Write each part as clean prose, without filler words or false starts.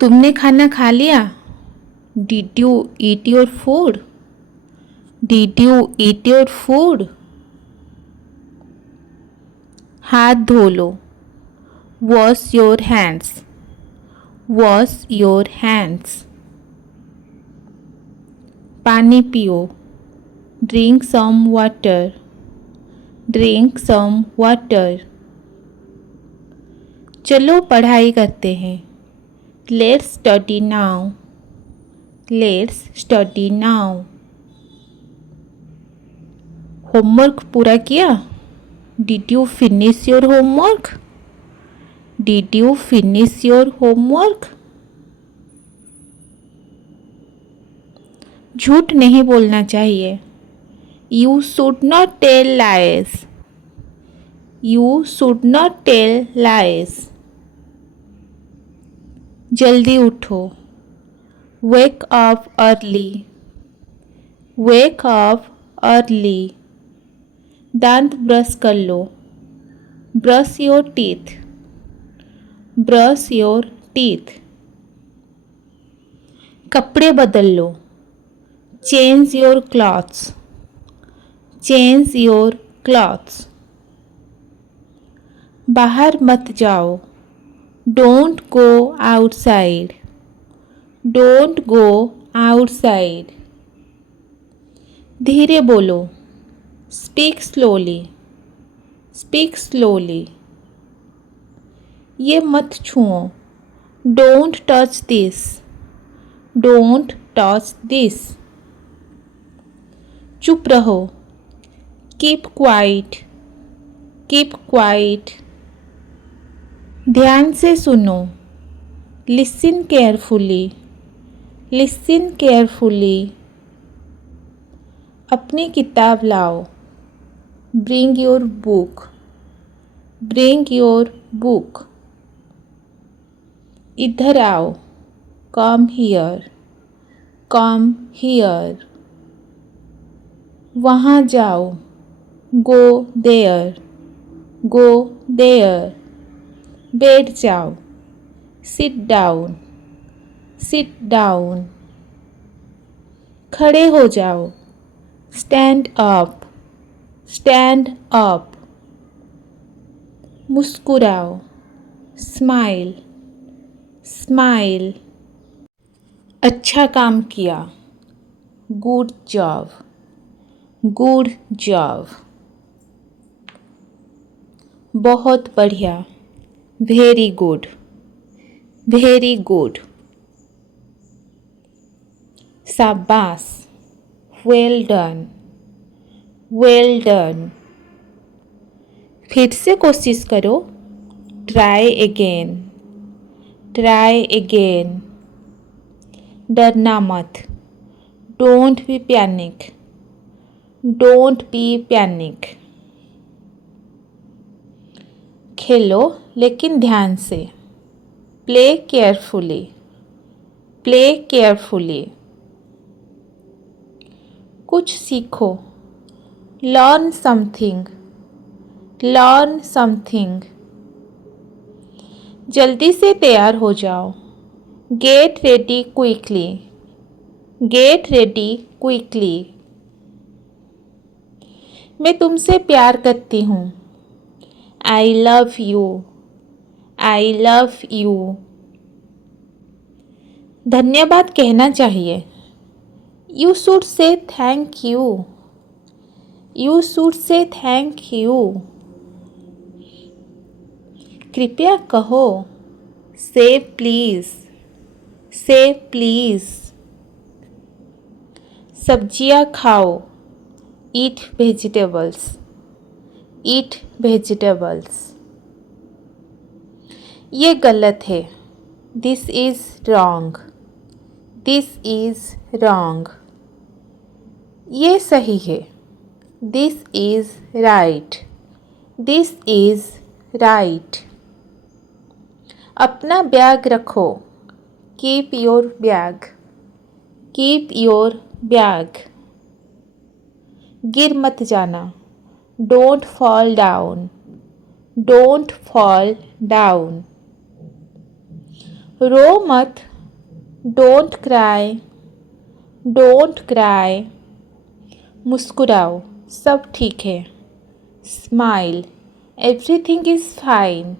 तुमने खाना खा लिया? Did you eat your food? Did you eat your food? हाथ धो लो. Wash your hands. Wash your hands. पानी पियो. Drink some water. Drink some water. चलो पढ़ाई करते हैं. Let's study now. Let's study now. Homework पूरा किया? Did you finish your homework? Did you finish your homework? झूठ नहीं बोलना चाहिए. You should not tell lies. You should not tell lies. जल्दी उठो. Wake up early. Wake up early. दांत brush कर लो. Brush your teeth. Brush your teeth. कपड़े बदल लो. Change your clothes. Change your clothes. बाहर मत जाओ. Don't go outside. Don't go outside. धीरे बोलो. Speak slowly. Speak slowly. ये मत छुओ. Don't touch this. Don't touch this. चुप रहो. Keep quiet. Keep quiet. ध्यान से सुनो. Listen carefully. Listen carefully. अपनी किताब लाओ. Bring your book. Bring your book. इधर आओ. Come here. Come here. वहाँ जाओ. Go there. Go there. बैठ जाओ. Sit down. Sit down. खड़े हो जाओ. Stand up. Stand up. मुस्कुराओ. Smile. Smile. अच्छा काम किया. Good job. Good job. बहुत बढ़िया. Very good. Very good. शाबाश. Well done. Well done. फिर से कोशिश करो. Try again. Try again. डरना मत. Don't be panic. Don't be panic. खेलो लेकिन ध्यान से. Play carefully. Play carefully. कुछ सीखो. Learn something. Learn something. जल्दी से तैयार हो जाओ. Get ready quickly. Get ready quickly. मैं तुमसे प्यार करती हूँ. I love you. I love you. धन्यवाद कहना चाहिए. You should say thank you. You should say thank you. कृपया कहो. Say please. Say please. सब्जियां खाओ. Eat vegetables. Eat vegetables. ये गलत है. This is wrong. This is wrong. ये सही है. This is right. This is right. अपना बैग रखो. Keep your bag. Keep your bag. गिर मत जाना. Don't fall down. Don't fall down. रो मत. Don't cry, don't cry. मुस्कुराओ, सब ठीक है। Smile, everything is fine,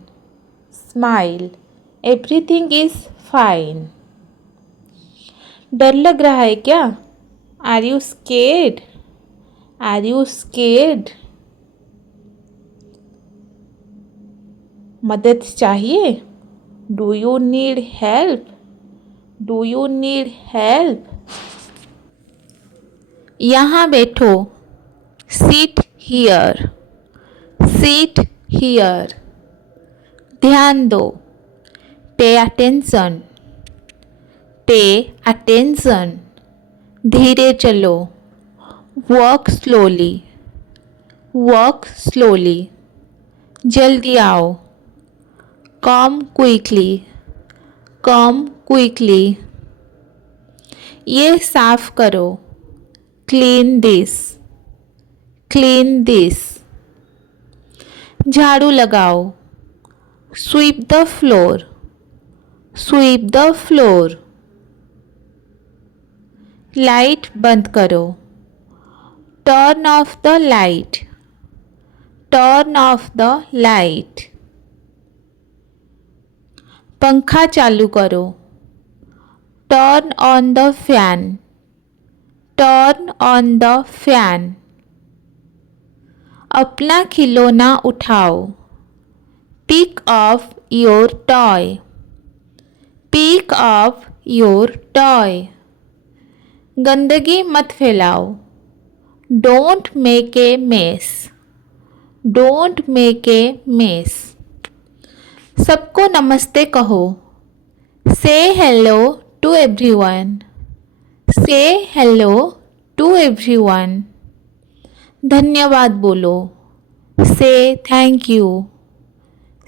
smile, everything is fine. डर लग रहा है क्या? Are you scared, are you scared. मदद चाहिए? Do you need help, do you need help. यहाँ बैठो, सीट हियर, सीट हियर। ध्यान दो, पे अटेंशन, पे अटेंशन। धीरे चलो, वॉक स्लोली, वॉक स्लोली। जल्दी आओ, कम क्विकली, कम क्विकली। ये साफ करो, क्लीन दिस, क्लीन दिस। झाड़ू लगाओ, sweep the floor, sweep the floor. Light बंद करो, turn off the light, turn off the light. पंखा चालू करो, turn on the fan, turn on the fan. अपना खिलौना उठाओ, pick up your toy, pick up your toy. गंदगी मत फैलाओ, don't make a mess, don't make a mess. सबको नमस्ते कहो, say hello to everyone, say hello to everyone. धन्यवाद बोलो, से थैंक यू,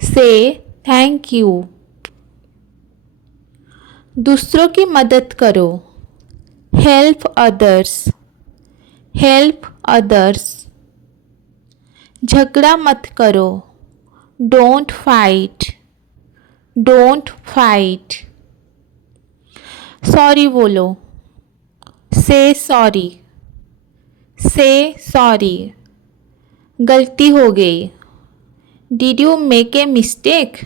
से थैंक यू। दूसरों की मदद करो, हेल्प अदर्स, हेल्प अदर्स। झगड़ा मत करो, don't fight, don't fight. Sorry बोलो, से सॉरी, से सॉरी। गलती हो गई, did you make a mistake,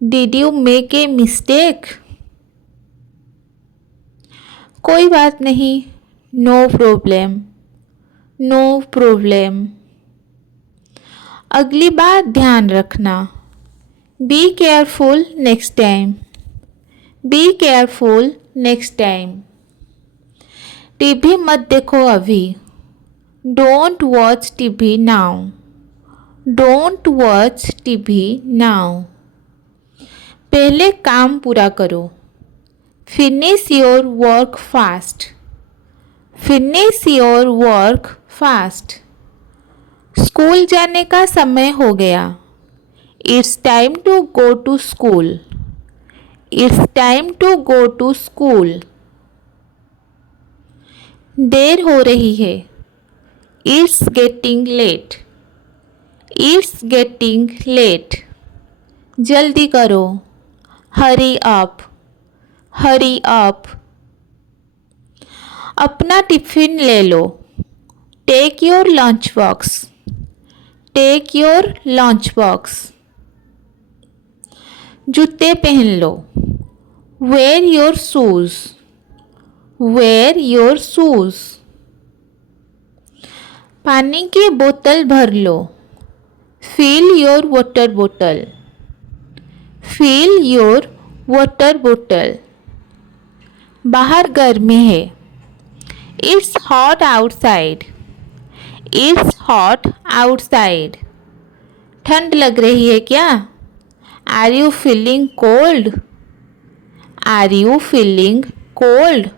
did you make a mistake. कोई बात नहीं, नो प्रॉब्लम, नो प्रॉब्लम। अगली बार ध्यान रखना, be careful next time, be careful next time. TV मत देखो अभी, don't watch TV now, don't watch TV now. पहले काम पूरा करो, finish your work fast, finish your work fast. School जाने का समय हो गया, it's time to go to school, it's time to go to school. देर हो रही है, it's getting late, it's getting late. जल्दी करो, हरी अप, हरी अप। अपना टिफिन ले लो, take your lunch box, take your lunch box. जूते पहन लो, wear your shoes, wear your shoes. पानी की बोतल भर लो, fill your water bottle, fill your water bottle. बाहर गर्मी है, it's hot outside, it's hot outside. ठंड लग रही है क्या? Are you feeling cold, are you feeling cold.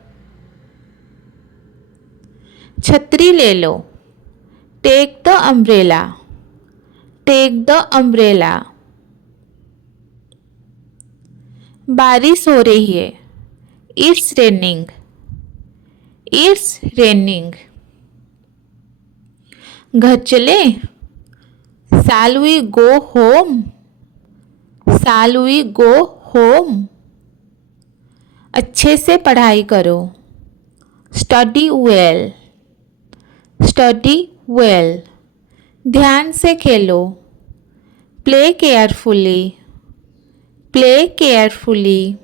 छतरी ले लो, take the umbrella, take the umbrella. बारिश हो रही है, इट्स रेनिंग, इट्स रेनिंग। घर चले, shall we go home, shall we go home. अच्छे से पढ़ाई करो। Study well, study well. ध्यान से खेलो। Play carefully, play carefully.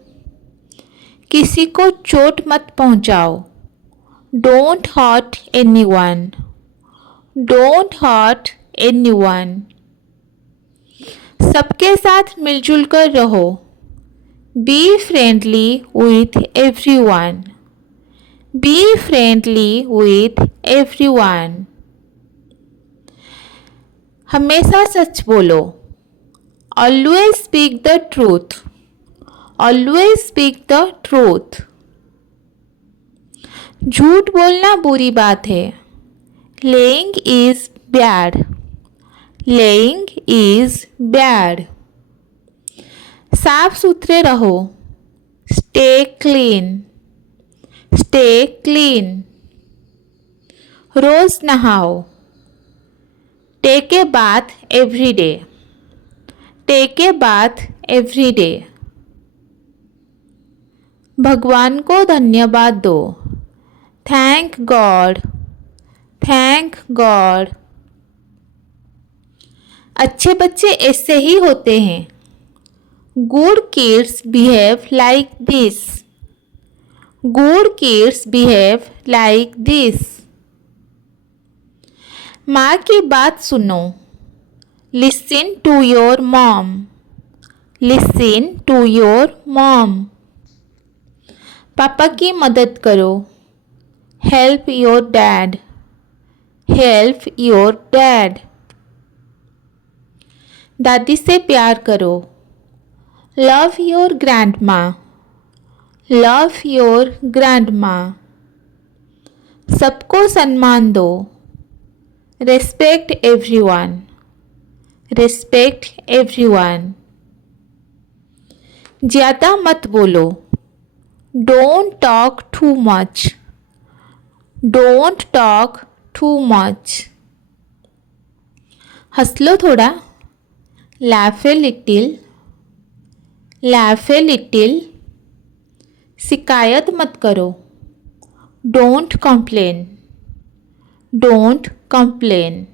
किसी को चोट मत पहुंचाओ। Don't hurt anyone, don't hurt anyone. सबके साथ मिलजुल कर रहो। Be friendly with everyone, be friendly with everyone. हमेशा सच बोलो। Always speak the truth, always speak the truth. झूठ बोलना बुरी बात है। Lying is bad, laying is bad. साफ सुथरे रहो। Stay clean, stay clean. रोज नहाओ। Take a bath every day, take a bath every day. भगवान को धन्यवाद दो। Thank God, thank God. अच्छे बच्चे ऐसे ही होते हैं। Good kids behave like this, good kids behave like this. माँ की बात सुनो। Listen to your mom, listen to your mom. पापा की मदद करो। Help your dad, help your dad. दादी से प्यार करो। Love your grandma, love your grandma. सबको सम्मान दो। Respect everyone, respect everyone. ज़्यादा मत बोलो। Don't talk too much, don't talk too much. हंस लो थोड़ा। Laugh a little, laugh a little. शिकायत मत करो। Don't complain, don't complain.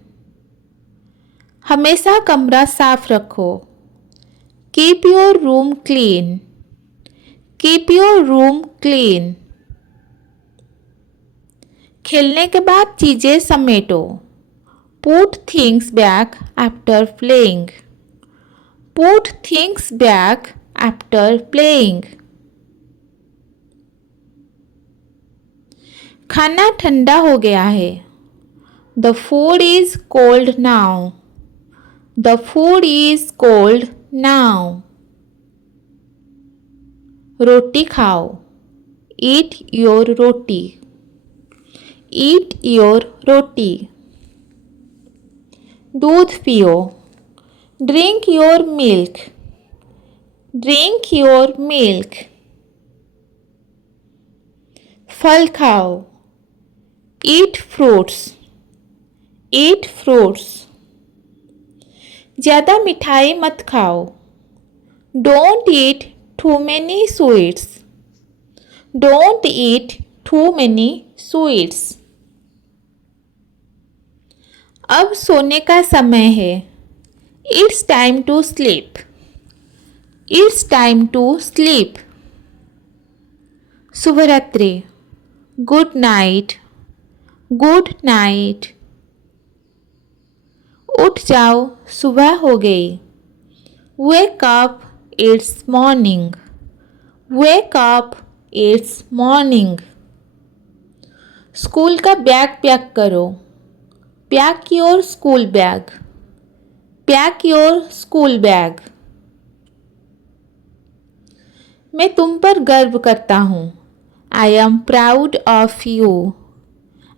हमेशा कमरा साफ रखो। Keep your room clean, keep your room clean. खेलने के बाद चीज़ें समेटो। Put things back after playing, put things back after playing. खाना ठंडा हो गया है। The food is cold now, the food is cold now. रोटी खाओ। Eat your roti, eat your roti. दूध पियो। Drink your milk, drink your milk. फल खाओ। Eat fruits, eat fruits. ज़्यादा मिठाई मत खाओ। Don't eat too many sweets, don't eat too many sweets. अब सोने का समय है। It's time to sleep, it's time to sleep. शुभ रात्रि। Good night, good night. उठ जाओ, सुबह हो गई। Wake up, it's morning, wake up, it's morning. School का बैग पैक करो। Pack your school bag, pack your school bag. मैं तुम पर गर्व करता हूँ। I am proud of you,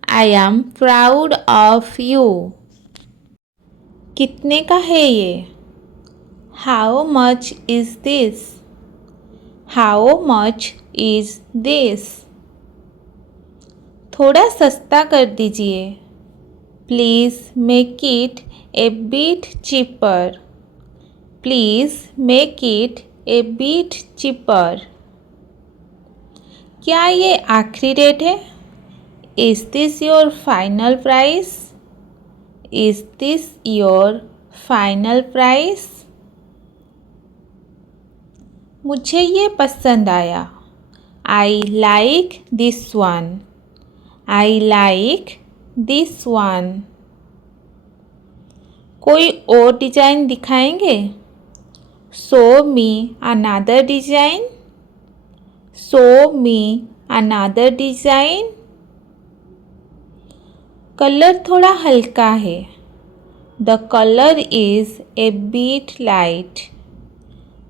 I am proud of you. कितने का है ये? How much is this, how much is this. थोड़ा सस्ता कर दीजिए। Please make it A bit cheaper, please make it A bit cheaper. क्या ये आखिरी रेट है? Is this your final price? Is this your final price? मुझे ये पसंद आया। I like this one. I like this one. कोई और डिजाइन दिखाएंगे? Show me another design. Show me another design. Colour थोड़ा हल्का है। The colour is a bit light.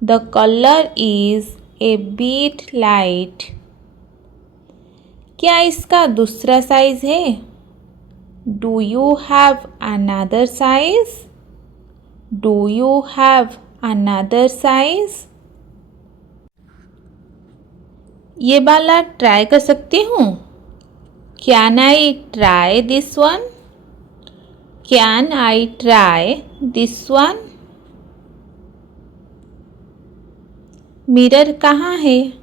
The colour is a bit light. क्या इसका दूसरा साइज है? Do you have another size? Do you have another size? ये वाला try कर सकती हूँ? Can I try this one? Can I try this one? Mirror कहाँ है?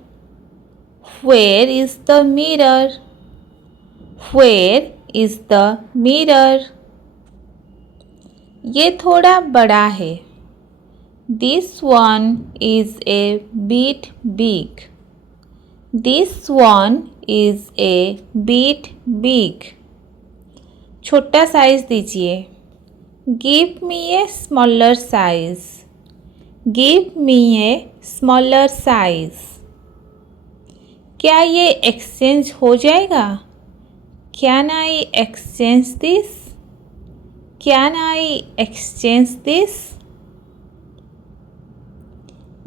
Where is the mirror? Where is the mirror? ये थोड़ा बड़ा है। This one is a bit big. This one is a bit big. छोटा size दीजिए। Give me a smaller size. Give me a smaller size. क्या ये exchange हो जाएगा? Can I exchange this? Can I exchange this?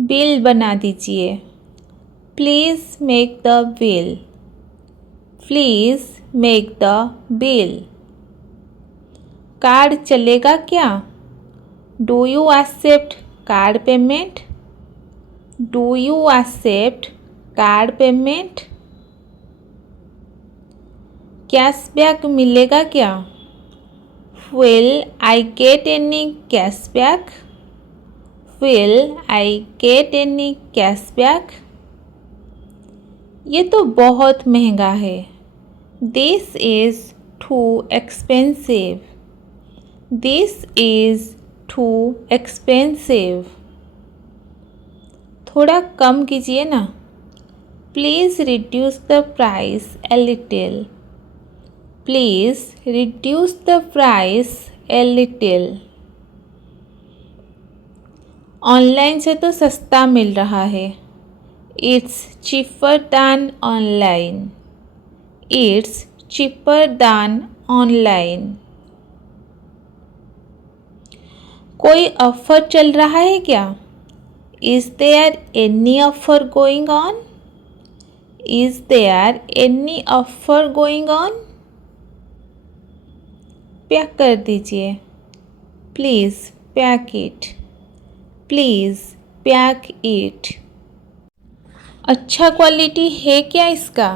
Bill बना दीजिए। Please make the bill. Please make the bill. Card चलेगा क्या? Do you accept card payment? Do you accept card payment? Cashback मिलेगा क्या? Will I get any cashback? Will I get any cashback? ये तो बहुत महंगा है। This is too expensive. This is too expensive. थोड़ा कम कीजिए ना। Please reduce the price a little. Please reduce the price a little. Online से तो सस्ता मिल रहा है। It's cheaper than online. It's cheaper than online. कोई ऑफर चल रहा है क्या? Is there any offer going on? Is there any offer going on? Pack कर दीजिए। Please pack it. Please pack it. अच्छा क्वालिटी है क्या इसका?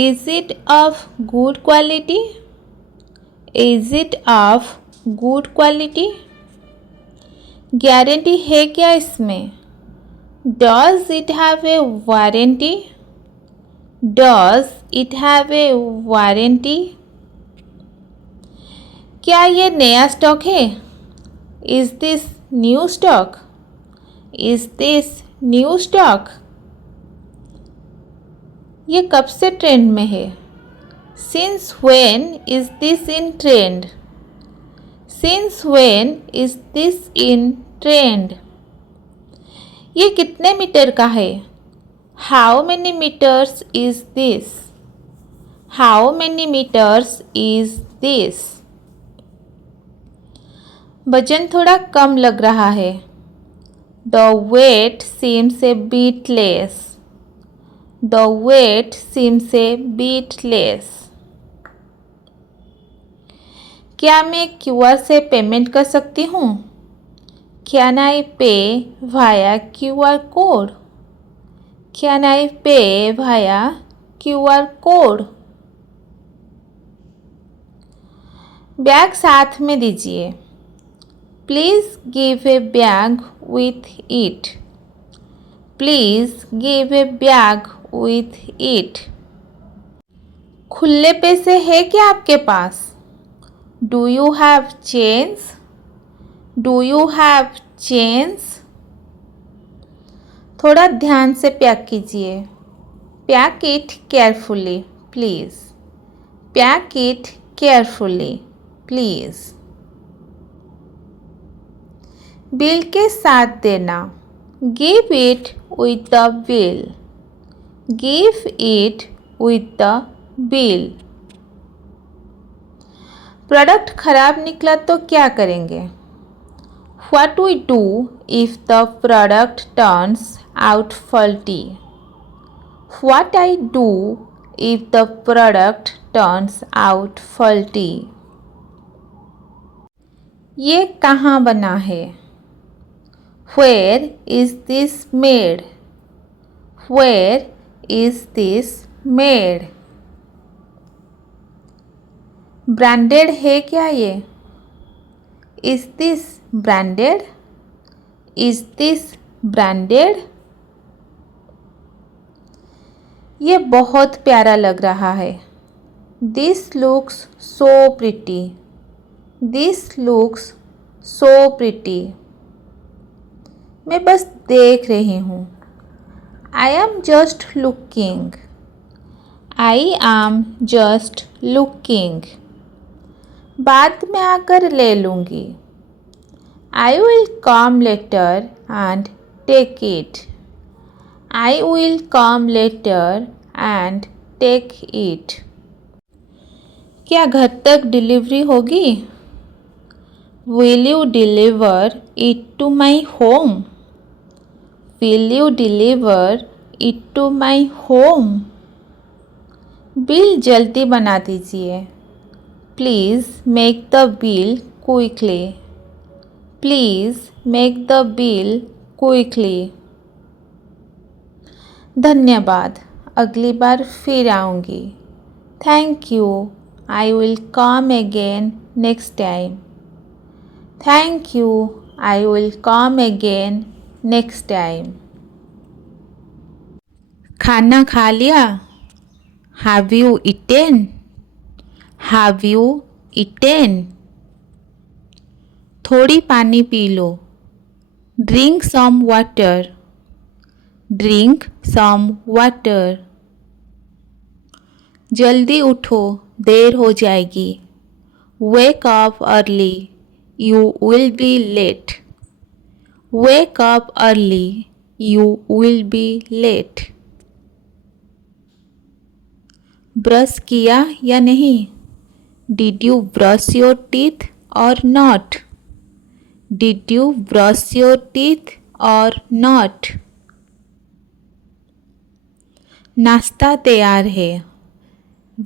Is it of good quality? Is it of good quality? Guarantee है क्या इसमें? Does it have a warranty? Does it have a warranty? क्या ये नया स्टॉक है? Is this new stock? Is this new stock? ये कब से ट्रेंड में है? Since when is this in trend? Since when is this in trend? ये कितने मीटर का है? How many meters is this? How many meters is this? वजन थोड़ा कम लग रहा है। The weight seems a bit less. The weight seems a bit less. क्या मैं QR से पेमेंट कर सकती हूँ? Can I pay via QR code? Can I pay via QR code? Bag साथ में दीजिए। Please give a bag with it. Please give a bag with it. खुले पैसे है क्या आपके पास? Do you have change? Do you have change? थोड़ा ध्यान से पैक कीजिए. Pack it carefully, please. Pack it carefully, please. Bill के साथ देना. Give it with the bill. Give it with the bill. Product खराब निकला तो क्या करेंगे? What we do if the product turns out faulty? What I do if the product turns out faulty? ये कहाँ बना है? Where is this made? Where is this made? Branded है क्या ये? Is this branded? Is this branded? ये बहुत प्यारा लग रहा है. This looks so pretty. This looks so pretty. मैं बस देख रही हूँ. I am just looking. I am just looking. बाद में आकर ले लूँगी. I will come later and take it. I will come later and take it. क्या घर तक डिलीवरी होगी? Will you deliver it to my home? Will you deliver it to my home? Bill जल्दी बना दीजिए. Please make the bill quickly. Please make the bill quickly. धन्यवाद. अगली बार फिर आऊँगी. Thank you. I will come again next time. Thank you. I will come again next time. खाना खा लिया? Have you eaten? Have you eaten? थोड़ी पानी P low. Drink some water. Drink some water. जल्दी उठो, देर हो जाएगी. Wake up early. You will be late. Wake up early. You will be late. Brush किया या नहीं? Did you brush your teeth or not? Did you brush your teeth or not? नाश्ता तैयार है.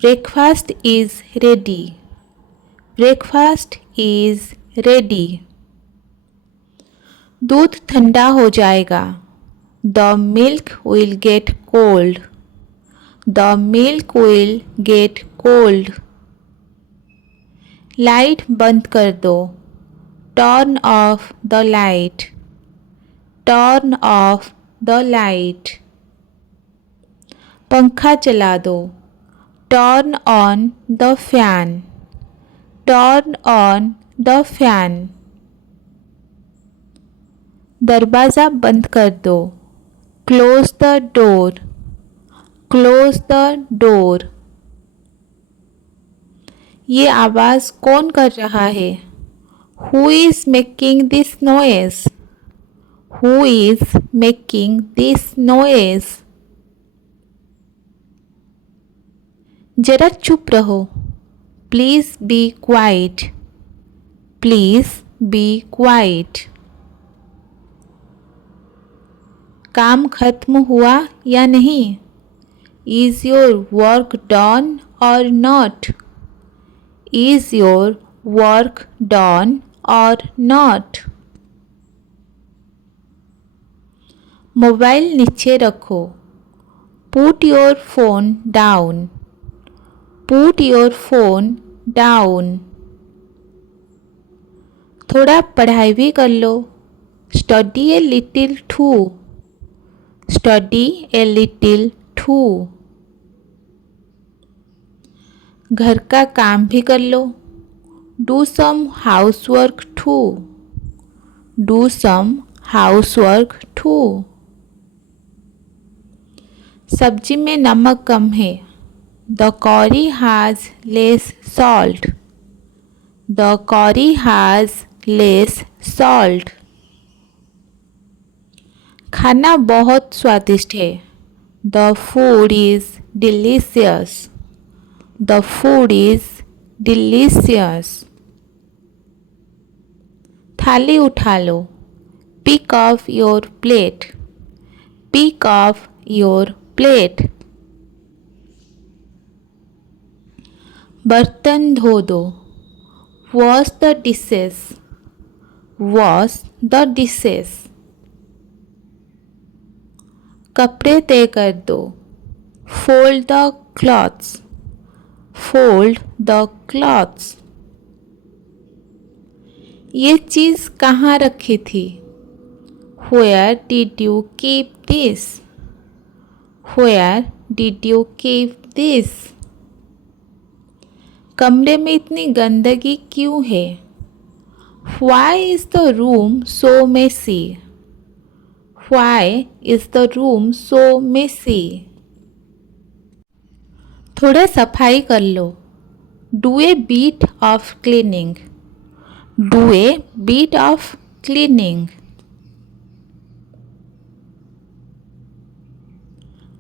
Breakfast is ready. Breakfast is ready. दूध ठंडा हो जाएगा. The milk will get cold. The milk will get cold. Light बंद कर दो. Turn off the light. Turn off the light. पंखा चला दो. Turn on the fan. Turn on the fan. दरवाज़ा बंद कर दो. Close the door. Close the door. ये आवाज़ कौन कर रहा है? Who is making this noise? Who is making this noise? जरा चुप रहो. Please be quiet. Please be quiet. काम खत्म हुआ या नहीं? Is your work done or not? Is your work done or not? Mobile नीचे रखो. Put your phone down. Put your phone down. थोड़ा पढ़ाई भी कर लो. Study a little too. Study a little too. घर का काम भी कर लो. Do some housework too. Do some housework too. सब्जी में नमक कम है. The curry has less salt. The curry has less salt. खाना बहुत स्वादिष्ट है. The food is delicious. The food is delicious. थाली उठा लो. Pick up your plate. Pick up your plate. बर्तन धो दो. Wash the dishes. Wash the dishes. कपड़े तय कर दो. Fold the clothes. Fold the clothes. ये चीज़ कहाँ रखी थी? Where did you keep this? Where did you keep this? कमरे में इतनी गंदगी क्यों है? Why is the room so messy? Why is the room so messy? थोड़ा सफाई कर लो. Do a bit of cleaning. Do a bit of cleaning.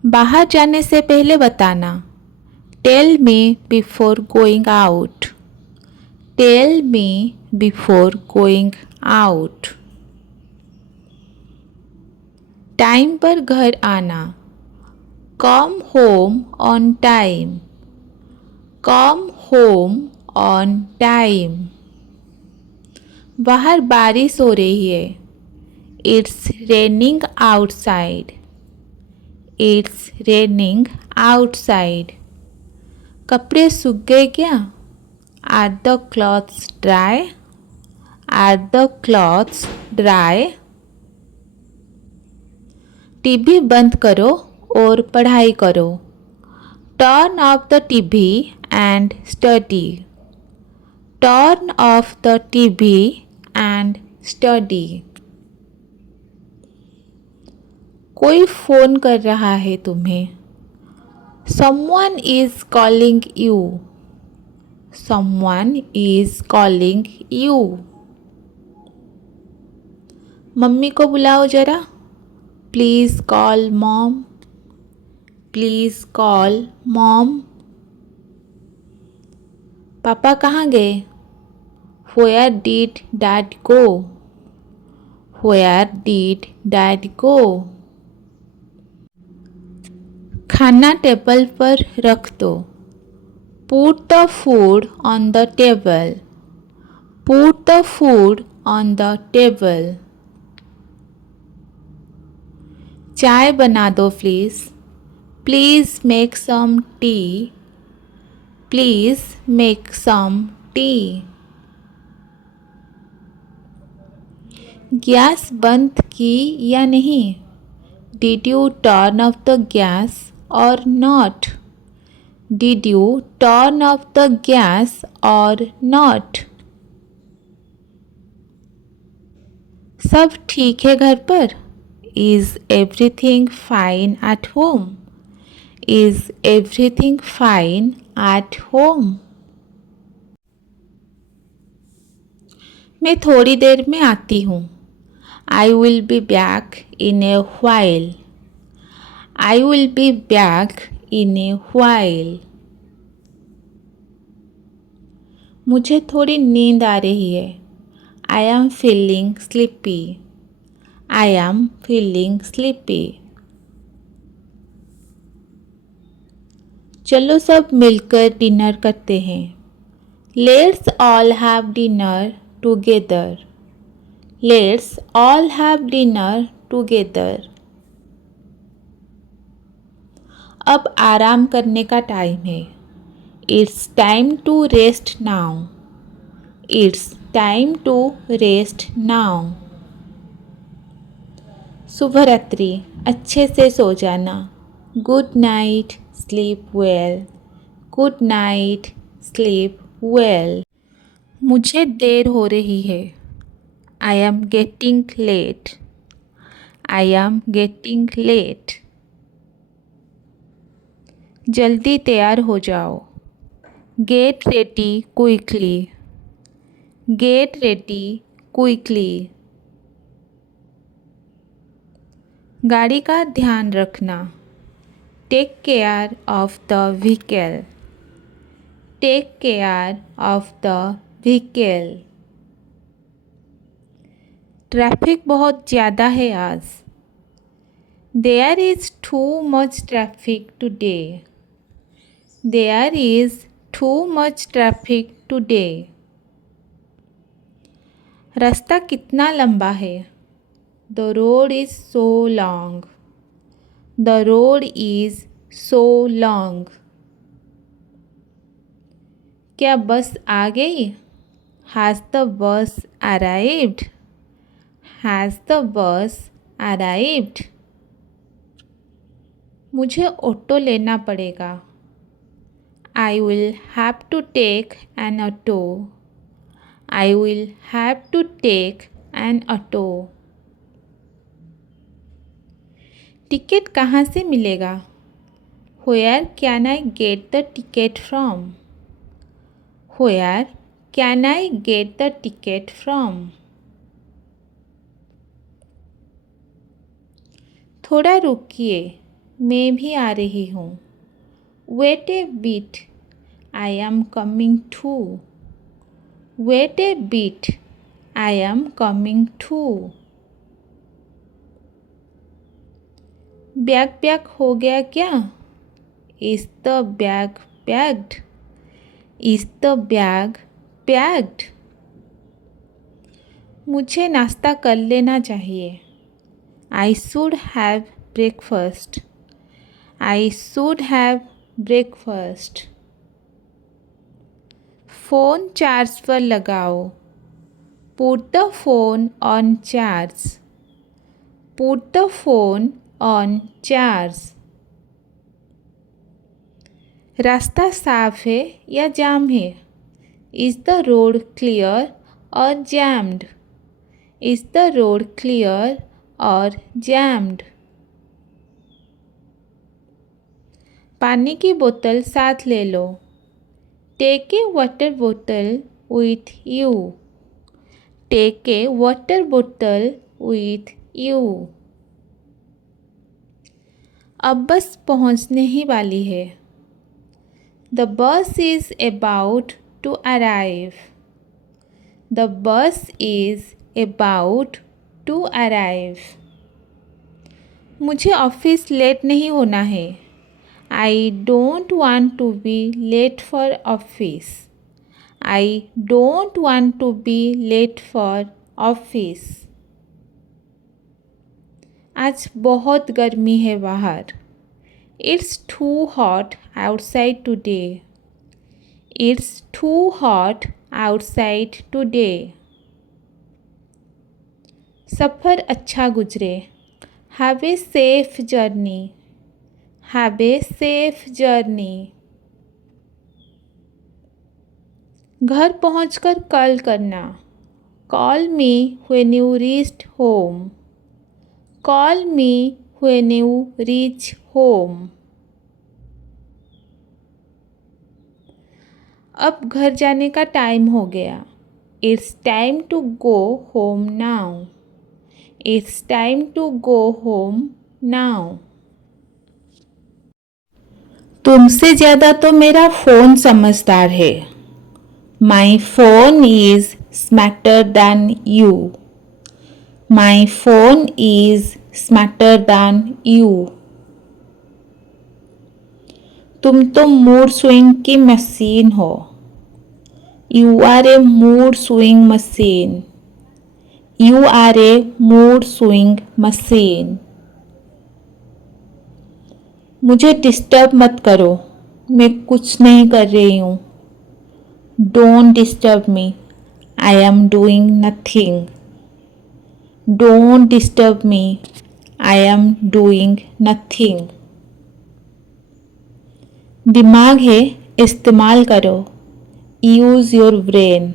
बाहर जाने से पहले बताना. Tell me before going out. Tell me before going out. Time पर घर आना. Come home on time. Come home on time. बाहर बारिश हो रही है. It's raining outside. It's raining outside. कपड़े सूख गए क्या? Are the clothes dry? Are the clothes dry? TV बंद करो और पढ़ाई करो. Turn off the TV and study. Turn off the TV and study. कोई फ़ोन कर रहा है तुम्हें. Someone is calling you. Someone is calling you. Mummy को बुलाओ जरा. Please call mom. Please call mom. पापा कहाँ गए? Where did dad go? Where did dad go? खाना टेबल पर रख दो. Put the food on the table. Put the food on the table. चाय बना दो please. Please make some tea. Please make some tea. Gas बंद की या नहीं? Did you turn off the gas or not? Did you turn off the gas or not? सब ठीक है घर पर? Is everything fine at home? Is everything fine at home? मैं थोड़ी देर में आती हूँ. I will be back in a while. I will be back in a while. मुझे थोड़ी नींद आ रही है. I am feeling sleepy. I am feeling sleepy. चलो सब मिलकर डिनर करते हैं. Let's all have dinner together. Let's all have dinner together. अब आराम करने का टाइम है. It's time to rest now. It's time to rest now. शुभ रात्रि. अच्छे से सो जाना. Good night, sleep well. Good night, sleep well. मुझे देर हो रही है. I am getting late. I am getting late. जल्दी तैयार हो जाओ. Get ready quickly. Get ready quickly. गाड़ी का ध्यान रखना. Take care of the vehicle. Take care of the vehicle. Traffic बहुत ज़्यादा है आज. There is too much traffic today. There is too much traffic today. रास्ता कितना लंबा है. The road is so long. The road is so long. क्या बस आ गई? Has the bus arrived? Has the bus arrived? मुझे ऑटो लेना पड़ेगा. I will have to take an auto. I will have to take an auto. Ticket कहाँ से मिलेगा? Where can I get the ticket from? Where can I get the ticket from? थोड़ा रुकिए, मैं भी आ रही हूँ. Wait a bit, I am coming too. Wait a bit, I am coming too. Bag pack हो गया क्या? Is the bag packed? Is the bag packed? मुझे नाश्ता कर लेना चाहिए. I should have breakfast. I should have breakfast. Phone charge पर लगाओ. Put the phone on charge. Put the phone on charge. रास्ता साफ है या जाम है? Is the road clear or jammed? Is the road clear or jammed? पानी की बोतल साथ ले लो. Take a water bottle with you. Take a water bottle with you. अब बस पहुंचने ही वाली है. The bus is about to arrive. The bus is about to arrive. मुझे ऑफिस लेट नहीं होना है. I don't want to be late for office. I don't want to be late for office. आज बहुत गर्मी है बाहर. It's too hot outside today. It's too hot outside today. सफ़र अच्छा गुजरे. Have a safe journey. Have a safe journey. घर पहुंचकर call करना. Call me when you reach home. Call me when you reach home. अब घर जाने का time हो गया. It's time to go home now. It's time to go home now. तुमसे ज़्यादा तो मेरा फ़ोन समझदार है. My phone is smarter than you. My phone is smarter than you. तुम तो मूड स्विंग की मशीन हो. You are a mood swing machine. You are a mood swing machine. मुझे डिस्टर्ब मत करो. मैं कुछ नहीं कर रही हूँ. Don't disturb me. I am doing nothing. Don't disturb me. I am doing nothing. दिमाग है, इस्तेमाल करो। Use your brain.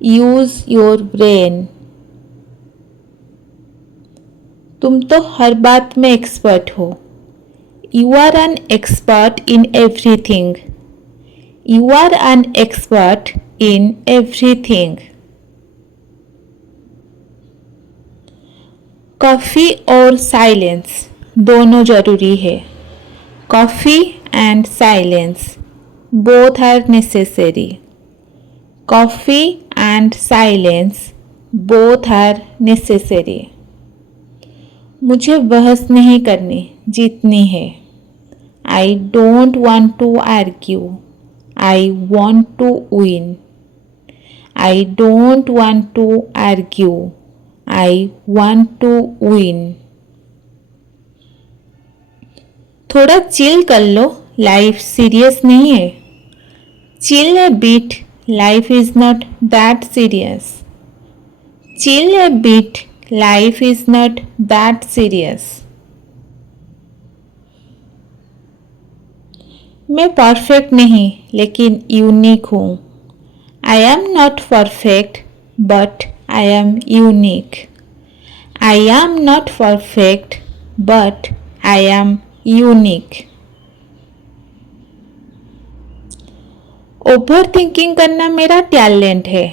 Use your brain. तुम तो हर बात में एक्सपर्ट हो। You are an expert in everything. You are an expert in everything. Coffee और साइलेंस दोनों ज़रूरी है। Coffee and silence both are necessary. Coffee and silence both are necessary. मुझे बहस नहीं करनी, जीतनी है। I don't want to argue, I want to win. I don't want to argue, I want to win. थोड़ा चिल कर लो, life serious नहीं है। Chill A bit, life is not that serious. Chill A bit, life is not that serious. मैं perfect नहीं, लेकिन unique हूँ। I am not perfect, but I am unique. I am not perfect, but I am unique. Over thinking करना मेरा talent है।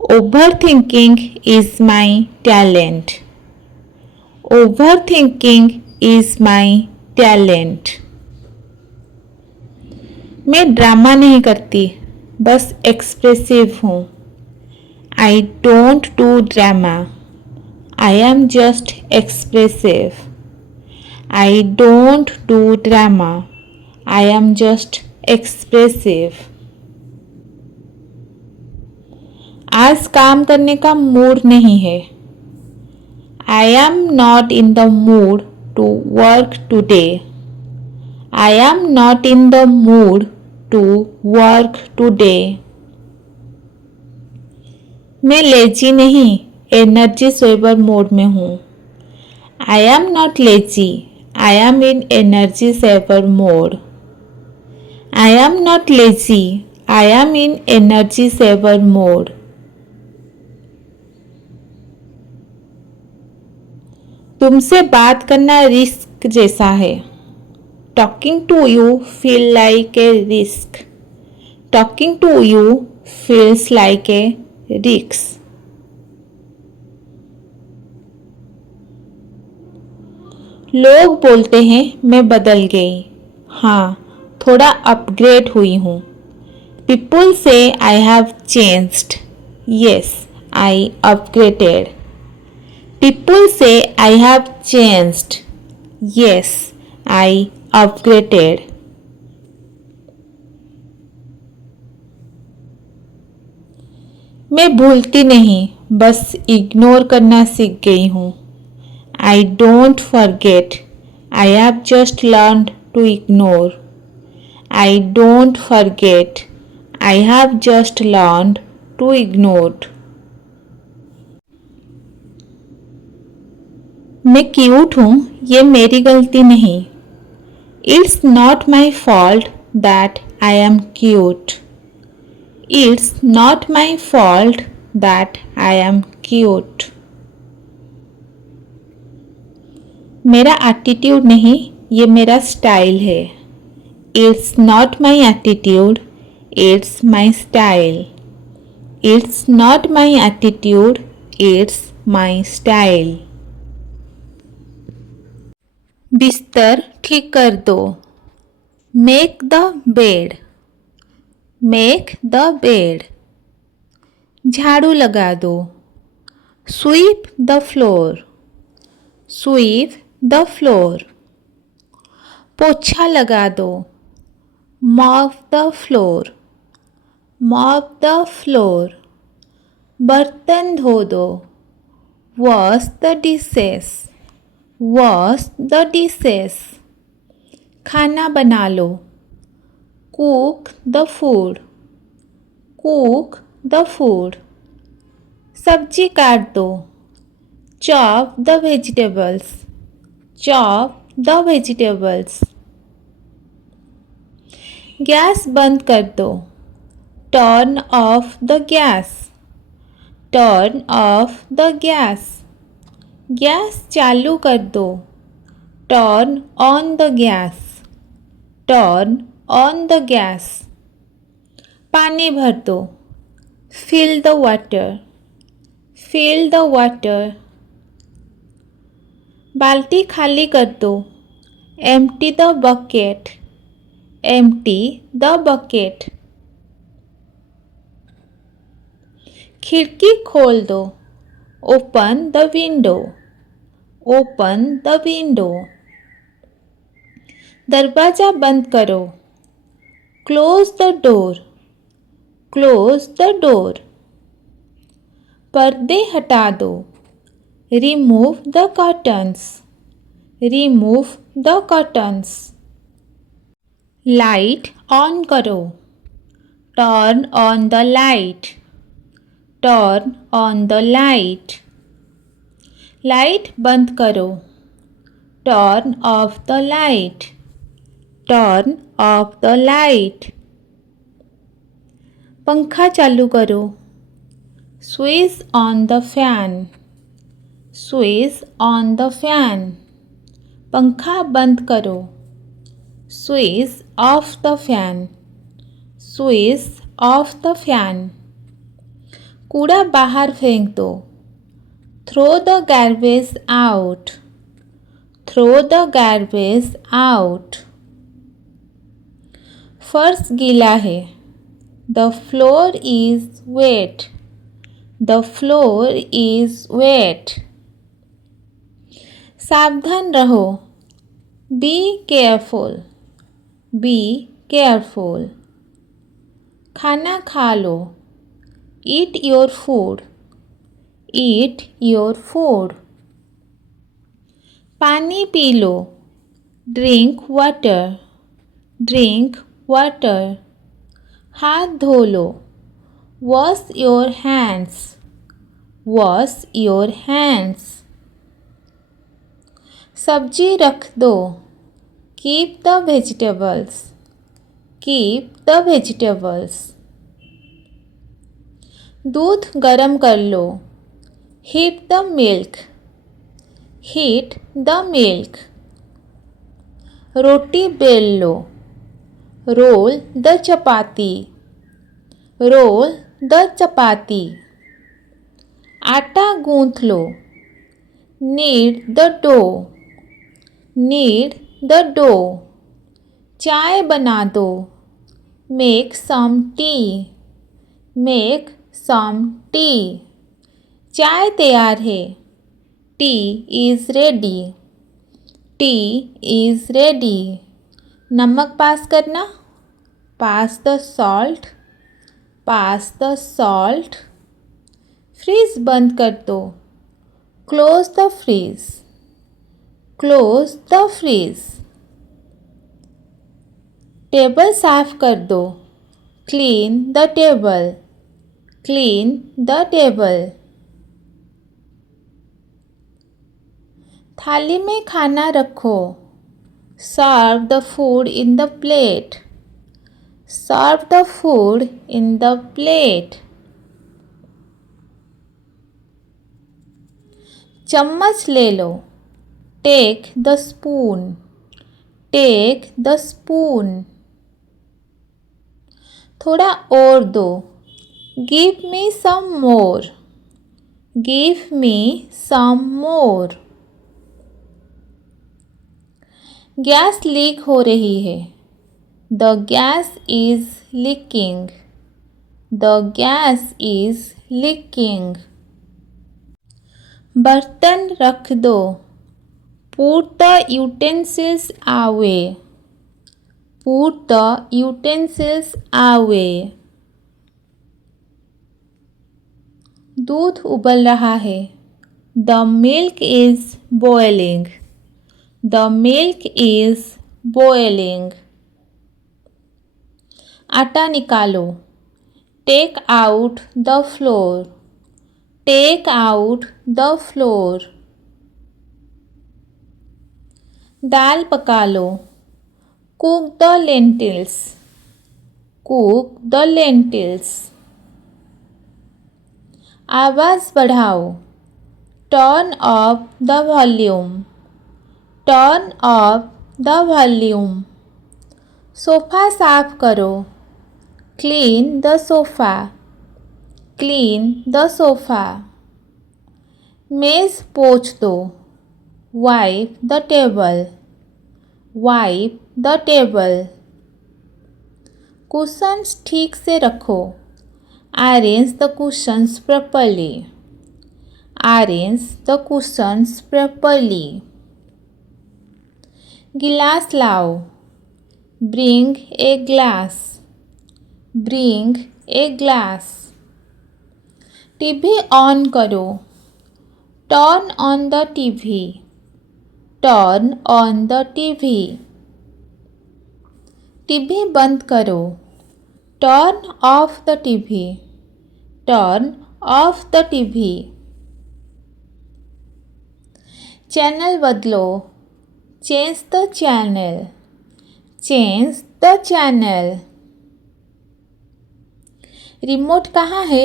Over thinking is my talent. Over thinking is my talent. मैं drama नहीं करती, बस expressive हूँ। I don't do drama, I am just expressive. I don't do drama, I am just expressive. आज काम करने का मूड नहीं है। I am not in the mood to work today. I am not in the mood to work today. मैं lazy नहीं, energy saver mode में हूँ। I am not lazy, I am in energy saver mode. I am not lazy, I am in energy saver mode. तुमसे बात करना risk जैसा है। Talking to you feel like a risk. Talking to you feels like a risk. लोग बोलते हैं मैं बदल गई। हाँ, थोड़ा अपग्रेड हुई हूँ। People say I have changed. Yes, I upgraded. People say I have changed. Yes, I upgraded. मैं भूलती नहीं, बस इग्नोर करना सीख गई हूँ। I don't forget, I have just learned to ignore. I don't forget, I have just learned to ignore. मैं cute हूँ, ये मेरी गलती नहीं। It's not my fault that I am cute. It's not my fault that I am cute. मेरा attitude नहीं, ये मेरा स्टाइल है। It's not my attitude, it's my style. It's not my attitude, it's my style. बिस्तर ठीक कर दो। Make the bed. Make the bed. झाड़ू लगा दो। Sweep the floor. Sweep the floor. पोछा लगा दो। Mop the floor. Mop the floor. बर्तन धो दो। Wash the dishes. Wash the dishes. खाना बना लो। Cook the food. Cook the food. सब्जी काट दो। Chop the vegetables. Chop the vegetables. Gas बंद कर दो. Turn off the gas. Turn off the gas. Gas चालू कर दो. Turn on the gas. Turn on the gas. पानी भर दो. Fill the water. Fill the water. बाल्टी खाली कर दो. Empty the bucket. Empty the bucket. खिड़की खोल दो. Open the window. Open the window. दरवाजा बंद करो. Close the door. Close the door. पर्दे हटा दो. Remove the curtains. Remove the curtains. Light on करो. Turn on the light. Turn on the light. Light बंद करो. Turn off the light. Turn off the light. पंखा चालू करो. Switch on the fan. Switch on the fan. पंखा बंद करो. Switch off the fan. Switch off the fan. कूड़ा बाहर फेंक दो. Throw the garbage out. Throw the garbage out. फर्श गीला है. The floor is wet. The floor is wet. सावधान रहो. Be careful. Be careful. खाना खा लो. Eat your food. Eat your food. पानी P low. Drink water. Drink water. हाथ धो लो. Wash your hands. Wash your hands. सब्जी रख दो. Keep the vegetables. Keep the vegetables. दूध गरम कर लो. Heat the milk. Heat the milk. रोटी बेल लो. Roll the chapati. Roll the chapati. आटा गूंथ लो. Knead the dough. Knead the dough. चाय बना दो. Make some tea. Make some tea. चाय तैयार है. Tea is ready. Tea is ready. नमक पास करना. Pass the salt. Pass the salt. Fridge बंद कर दो. Close the freeze. Close the freeze. Table साफ कर दो. Clean the table. Clean the table. थाली में खाना रखो. Serve the food in the plate. Serve the food in the plate. चम्मच ले लो. Take the spoon. Take the spoon. थोड़ा और दो. Give me some more. Give me some more. Gas leak हो रही है. The gas is leaking. The gas is leaking. बर्तन रख दो. Put the utensils away. Put the utensils away. दूध उबल रहा है. The milk is boiling. The milk is boiling. आटा निकालो. Take out the flour. Take out the flour. दाल पका लो. Cook the lentils. Cook the lentils. आवाज़ बढ़ाओ. Turn up the volume. Turn up the volume. Sofa साफ करो. Clean the sofa. Clean the sofa. मेज़ पोंछ दो. Wipe the table. Wipe the table. Cushions ठीक से रखो. Arrange the cushions properly. Arrange the cushions properly. गिलास लाओ. Bring a glass. Bring a glass. TV on करो. Turn on the TV. Turn on the TV. TV बंद करो. Turn off the TV. Turn off the TV. Channel बदलो. Change the channel. Change the channel. Remote कहाँ है?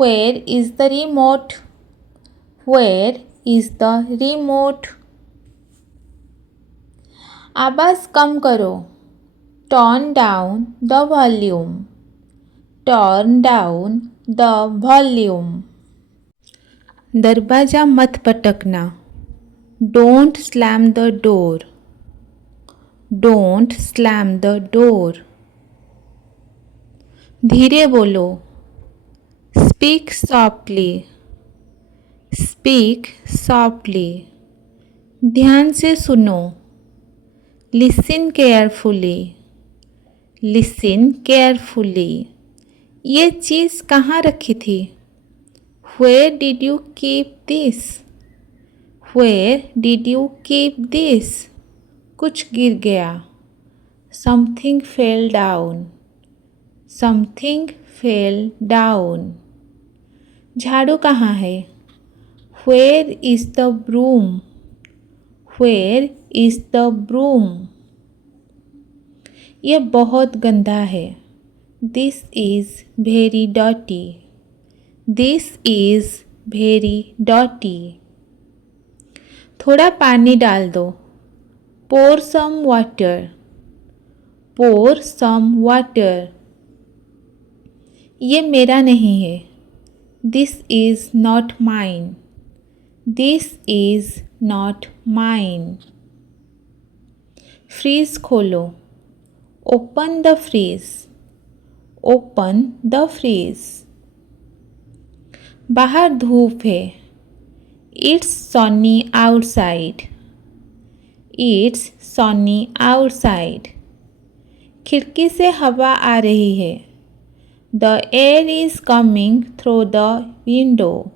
Where is the remote? Where is the remote? आवाज़ कम करो. Turn down the volume. Turn down the volume. दरवाज़ा मत पटकना. Don't slam the door. Don't slam the door. धीरे बोलो. Speak softly. Speak softly. ध्यान से सुनो. Listen carefully. Listen carefully. ये चीज़ कहाँ रखी थी? Where did you keep this? Where did you keep this? कुछ गिर गया. Something fell down. Something fell down. झाड़ू कहाँ है? Where is the broom? Where is the broom? ये बहुत गंदा है. This is very dirty. This is very dirty. थोड़ा पानी डाल दो. Pour some water. Pour some water. ये मेरा नहीं है. This is not mine. This is not mine. Fridge खोलो. Open the freeze. Open the freeze. बाहर धूप है. It's sunny outside. It's sunny outside. खिड़की से हवा आ रही है. The air is coming through the window.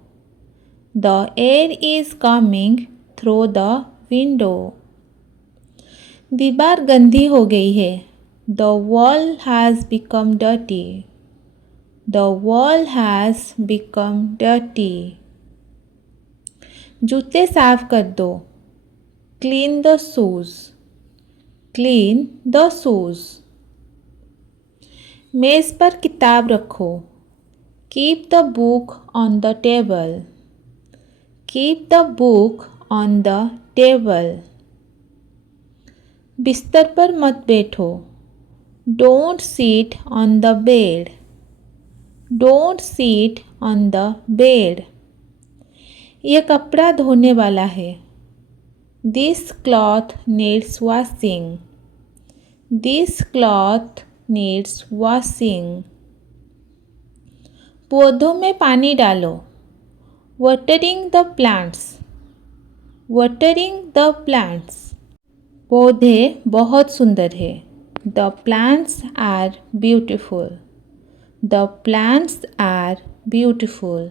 The air is coming through the window. दीवार गंदी हो गई है. The wall has become dirty. The wall has become dirty. जूते साफ कर दो. Clean the shoes. Clean the shoes. मेज़ पर किताब रखो. Keep the book on the table. Keep the book on the table. बिस्तर पर मत बैठो. Don't sit on the bed. Don't sit on the bed. ये कपड़ा धोने वाला है. This cloth needs washing. This cloth needs washing. पौधों में पानी डालो. Watering the plants. Watering the plants. पौधे बहुत सुंदर है. The plants are beautiful. The plants are beautiful.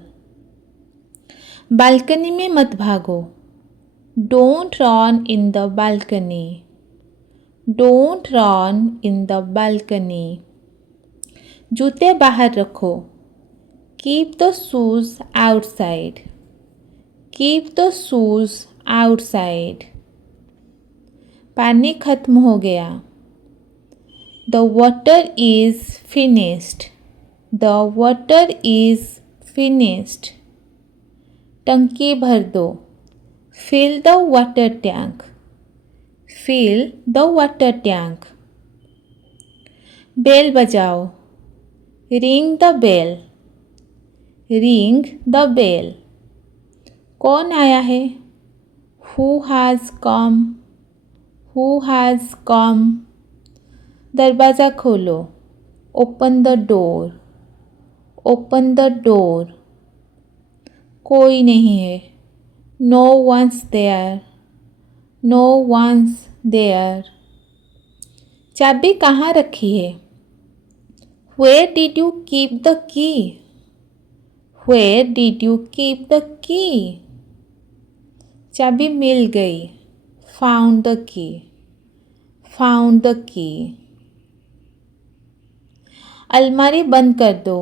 Balcony में मत भागो. Don't run in the balcony. Don't run in the balcony. जूते बाहर रखो. Keep the shoes outside. Keep the shoes outside. पानी खत्म हो गया. The water is finished. The water is finished. टंकी भर दो. Fill the water tank. Fill the water tank. Bell बजाओ. Ring the bell. Ring the bell. कौन आया है? Who has come? Who has come? दरवाज़ा खोलो. Open the door. Open the door. कोई नहीं है. No one's there. No one's there. चाबी कहाँ रखी है? Where did you keep the key? Where did you keep the key? चाबी मिल गई. Found the key. Found the key. अलमारी बंद कर दो.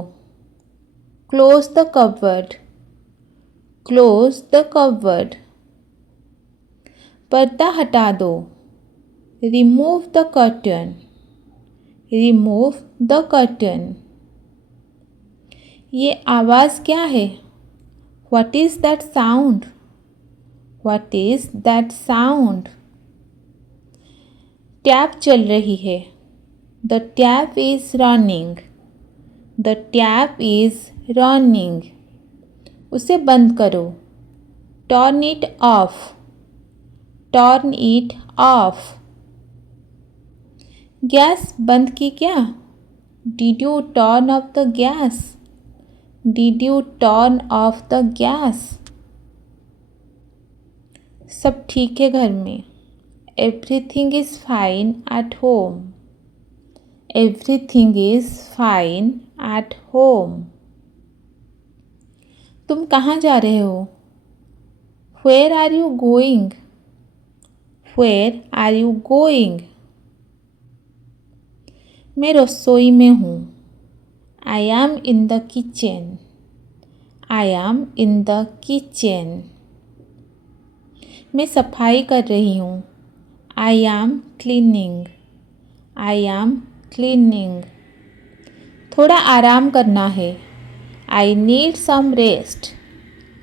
Close the cupboard. Close the cupboard. पर्दा हटा दो. Remove the curtain. Remove the curtain. ये आवाज़ क्या है? What is that sound? What is that sound? Tap चल रही है. The tap is running. The tap is running. उसे बंद करो. Turn it off. Turn it off. Gas बंद की क्या? Did you turn off the gas? Did you turn off the gas? सब ठीक है घर में. Everything is fine at home. Everything is fine at home. तुम कहाँ जा रहे हो? Where are you going? Where are you going? मैं रसोई में हूँ. I am in the kitchen. I am in the kitchen. मैं सफाई कर रही हूँ. I am cleaning. I am cleaning. थोड़ा आराम करना है. I need some rest.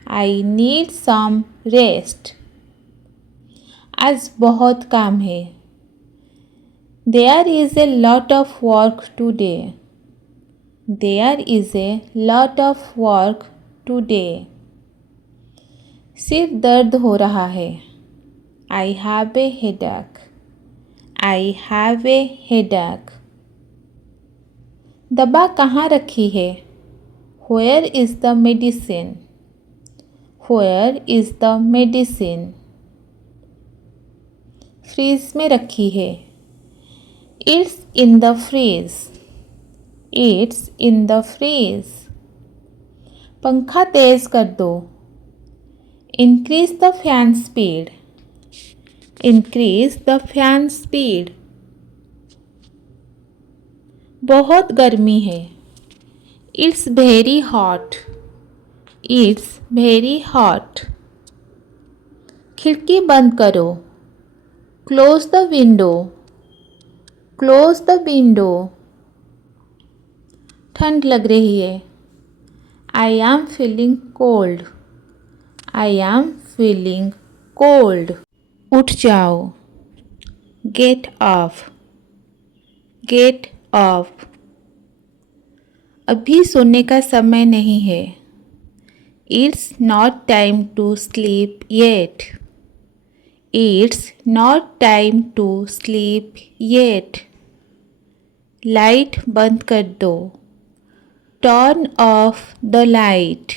I need some rest. आज बहुत काम है. There is a lot of work today. There is a lot of work today. सिर दर्द हो रहा है. I have a headache. I have a headache. दवा कहाँ रखी है? Where is the medicine? Where is the medicine? Fridge में रखी है. It's in the freeze. It's in the freeze. पंखा तेज कर दो. Increase the fan speed. Increase the fan speed. बहुत गर्मी है. It's very hot. It's very hot. खिड़की बंद करो. Close the window. Close the window. ठंड लग रही है. I am feeling cold. I am feeling cold. उठ जाओ. Get up. Get up. अभी सोने का समय नहीं है. It's not time to sleep yet. It's not time to sleep yet. Light बंद कर दो. Turn off the light.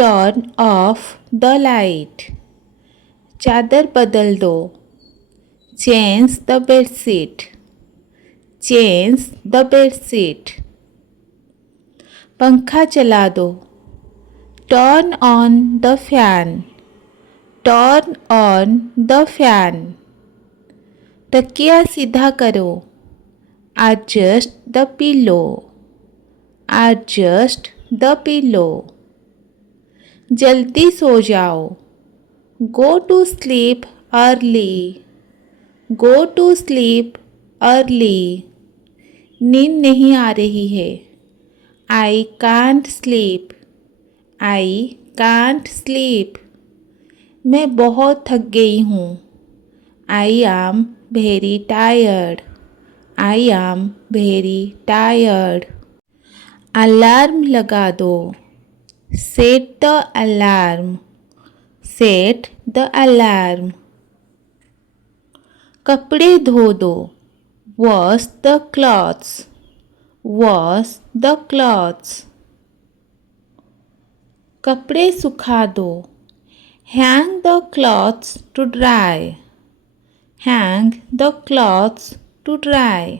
Turn off the light. चादर बदल दो. Change the bedsheet. Change the bedsheet. पंखा चला दो. Turn on the fan. Turn on the fan. तकिया सीधा करो. Adjust the pillow. Adjust the pillow. जल्दी सो जाओ. Go to sleep early. Go to sleep early. नींद नहीं आ रही है. I can't sleep. I can't sleep. मैं बहुत थक गई हूँ. I am very tired. I am very tired. Alarm लगा दो. Set the alarm. Set the alarm. कपड़े धो दो. Wash the clothes. Wash the clothes. कपड़े सुखा दो. Hang the clothes to dry. Hang the clothes to dry.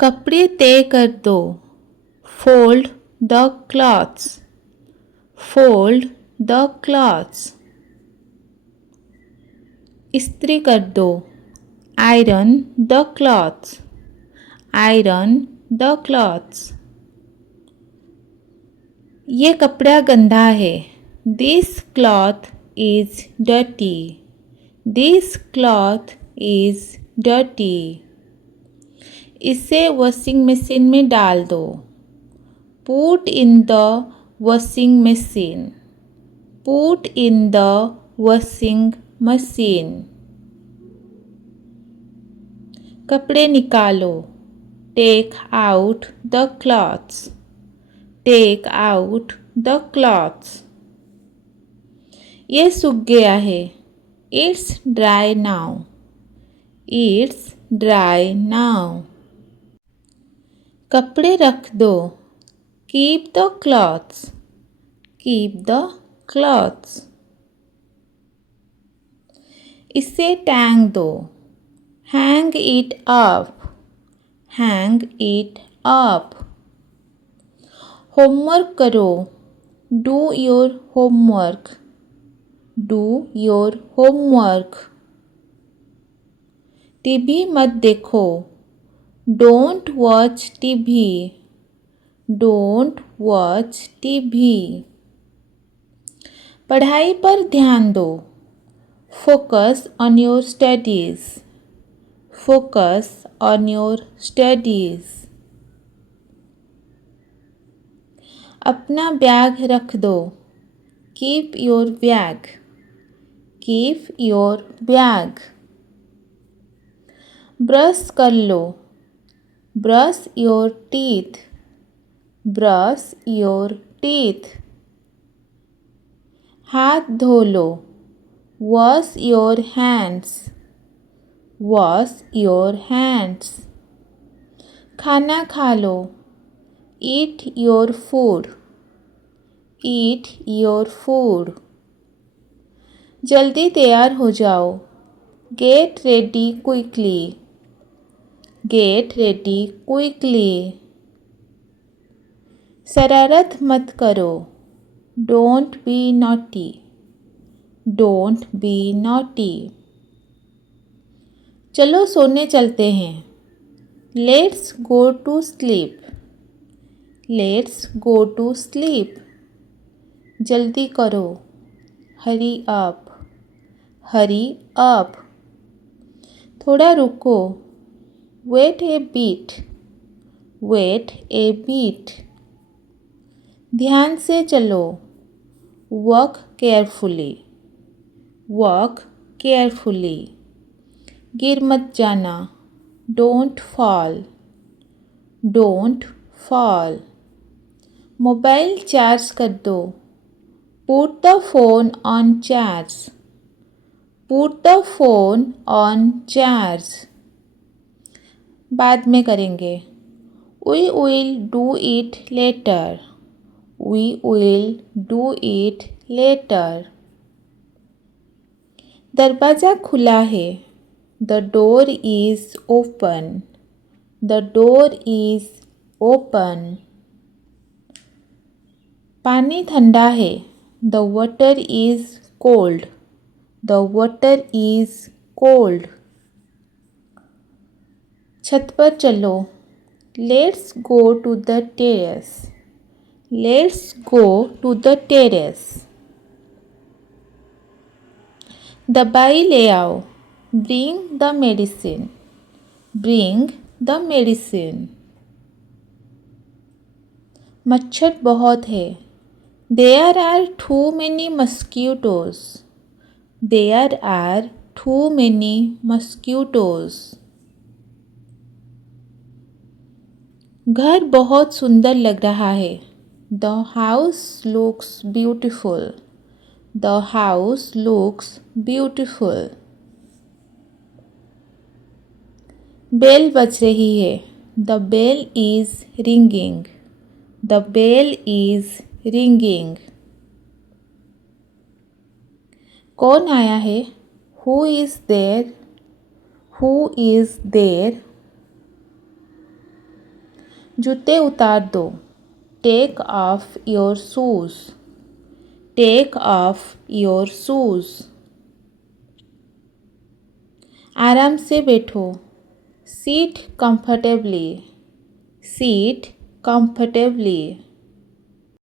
कपड़े तय कर दो. Fold the cloths. Fold the cloths. इस्त्री कर दो. Iron the cloths. Iron the cloths. ये कपड़ा गंदा है. This cloth is dirty. This cloth is dirty. इसे वॉशिंग मशीन में डाल दो. Put in the washing machine. Put in the washing machine. कपड़े निकालो. Take out the cloths. Take out the cloths. ये सूख गया है. It's dry now. It's dry now. कपड़े रख दो. Keep the cloths. Keep the cloths. इसे टांग दो. Hang it up. Hang it up. Homework करो. Do your homework. Do your homework. TV मत देखो. Don't watch TV. Don't watch TV. पढ़ाई पर ध्यान दो. Focus on your studies. Focus on your studies. अपना बैग रख दो. Keep your bag. Keep your bag. Brush कर लो. Brush your teeth. Brush your teeth. हाथ धो लो. Wash your hands. Wash your hands. खाना खा लो. Eat your food. Eat your food. जल्दी तैयार हो जाओ. Get ready quickly. Get ready quickly. शरारत मत करो. Don't be naughty. Don't be naughty. चलो सोने चलते हैं. Let's go to sleep. Let's go to sleep. जल्दी करो. Hurry up. Hurry up. थोड़ा रुको. Wait a bit. Wait a bit. ध्यान से चलो. Walk carefully. Walk carefully. गिर मत जाना. Don't fall. Don't fall. Mobile charge कर दो. Put the phone on charge. Put the phone on charge. बाद में करेंगे. We will do it later. We will do it later. दरवाज़ा खुला है. The door is open. The door is open. पानी ठंडा है. The water is cold. The water is cold. छत पर चलो. Let's go to the terrace. Let's go to the terrace. दवाई ले आओ. Bring the medicine. Bring the medicine. मच्छर बहुत है. There are too many mosquitoes. There are too many mosquitoes. घर बहुत सुंदर लग रहा है. The house looks beautiful. The house looks beautiful. Bell बज रही है. The bell is ringing. The bell is ringing. कौन आया है? Who is there? Who is there? जूते उतार दो. Take off your shoes. Take off your shoes. आराम से बैठो. Sit comfortably. Sit comfortably.